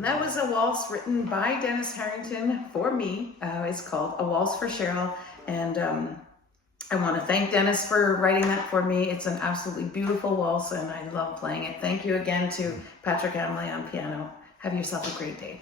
And that was a waltz written by Dennis Harrington for me. It's called A Waltz for Cheryl. And I want to thank Dennis for writing that for me. It's an absolutely beautiful waltz and I love playing it. Thank you again to Patrick Amley on piano. Have yourself a great day.